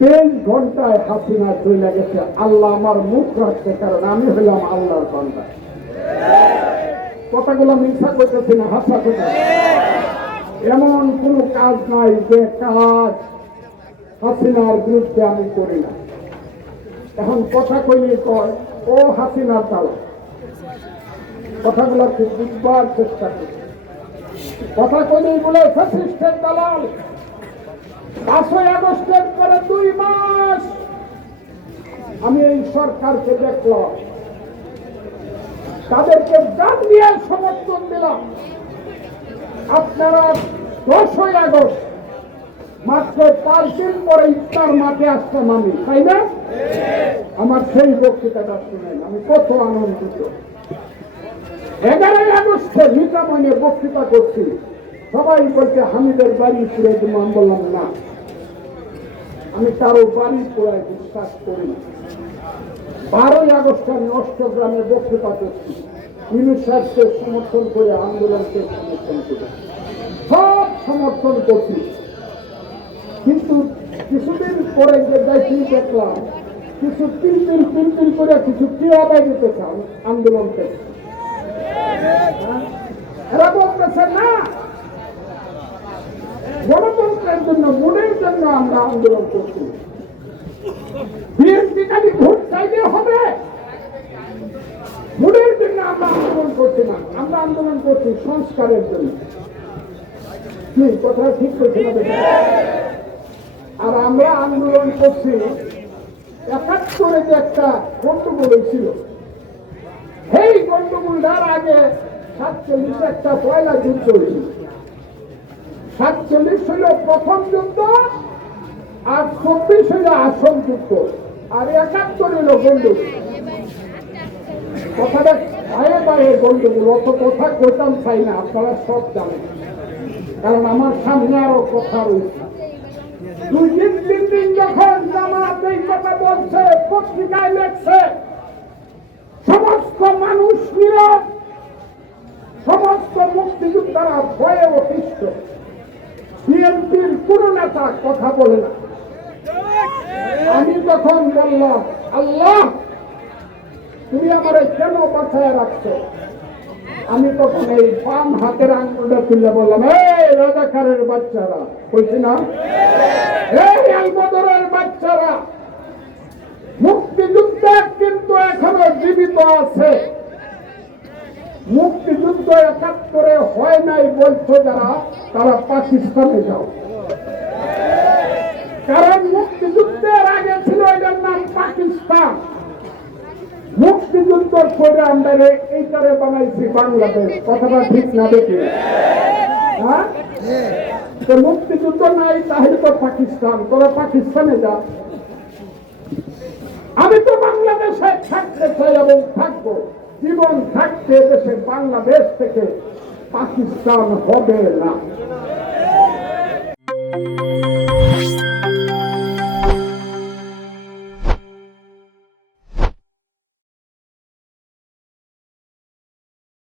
23 ঘন্টায় হাসিনা চলে গেছে। আল্লাহ আমার মুখ রাখছে, কারণ আমি হইলাম আল্লাহর বান্দা। কথাগুলো মিথ্যা করতেছি না, হাসা কথা। এমন কোন কাজ নাই যে কাজ হাসিনার বিরুদ্ধে আমি করি না। এখন কথা কইলে কয় ও হাসিনার দালাল। কথাগুলো খুব বুঝবার চেষ্টা করি। কথা কইলেই বলে ফ্যাসিস্টের দালাল। 5ই আগস্টের পরে 2 মাস আমি এই সরকারকে দেখলাম, তাদেরকে গান দিয়ে সমর্থন দিলাম। আপনারা 10ই আগস্ট মাত্র 5 দিন পরে ইফতার মাঠে আসতাম আমি, তাই না? আমার সেই বক্তৃতাটা শুনেন, আমি কত আনন্দিত। 11ই আগস্টে নিকামনে বক্তৃতা করছি, সবাই বলছে হামিদের বাড়ি পুড়ে দিব। আমি বললাম না, আমি কারো বাড়ি পোড়ায় বিশ্বাস করি না। 12ই আগস্ট আমি অষ্টগ্রামে বক্তৃতা করছি, ইউনিসেফকে সমর্থন করে, আন্দোলনকে সমর্থন করে, সব সমর্থন করছি। কিন্তু কিছুদিন পরে যে দেখি দেখলাম কিছু পিন করে কিছু কি আদায় দিতে চান আন্দোলন থেকে। এরা বলতেছে না, গণতন্ত্রের জন্য, মনের জন্য আমরা আন্দোলন করছি। বিএনপি খালি ভোট চাইলে হবে, ভোটের জন্য আমরা আন্দোলন করছি না। আমরা আন্দোলন করছি সংস্কারের জন্য। কি কথা ঠিক করছি না? আর আমরা আন্দোলন করছি 71-এ যে একটা গন্ডগোল ছিল, সেই গন্ডগোলটার আগে 47 একটা পয়লা যুদ্ধ হয়েছিল। 47 হইল প্রথম যুদ্ধ, আর 24 হইল আসল যুদ্ধ, আর 71 হইল গন্ডগোল। কথাটা পায়ে পায়ে গন্ডগোল। অত কথা কইতাম চাই না, আপনারা সব জানেন, কারণ আমার সামনে আরো কথা রয়েছে। 2-3 দিন যখন জামাত এই কথা বলছে, পত্রিকায় লেখছে, সমস্ত মানুষ নীরব, সমস্ত মুক্তিযোদ্ধারা ভয়ে অতিষ্ঠ। বিএনপির কোন নেতা কথা বলে না। আমি তখন বললাম, আল্লাহ তুমি আমারে কেন বাঁচায় রাখছো? আমি তখন এই বাম হাতের আঙুলটা তুলে বললাম, এই রাজাকারের বাচ্চারা, বলছি না, এই আলবদরের বাচ্চারা, মুক্তিযুদ্ধ কিন্তু এখনো জীবিত আছে। মুক্তিযুদ্ধ 71-এ হয় নাই বলছো যারা, তারা পাকিস্তানে যাও। কারণ মুক্তিযুদ্ধের আগে ছিল এটার নাম পাকিস্তান। মুক্তিযুদ্ধ করে আমরা এইটারে বানাইছি বাংলাদেশ। কথাটা ঠিক না? দেখি, হ্যাঁ, মুক্তিযুদ্ধ নাই, তাহলে তো পাকিস্তান, তোরা পাকিস্তানে যা। আমি তো বাংলাদেশে থাকতে চাই এবং থাকবো। জীবন থাকতে দেশে বাংলাদেশ থেকে পাকিস্তান হবে না।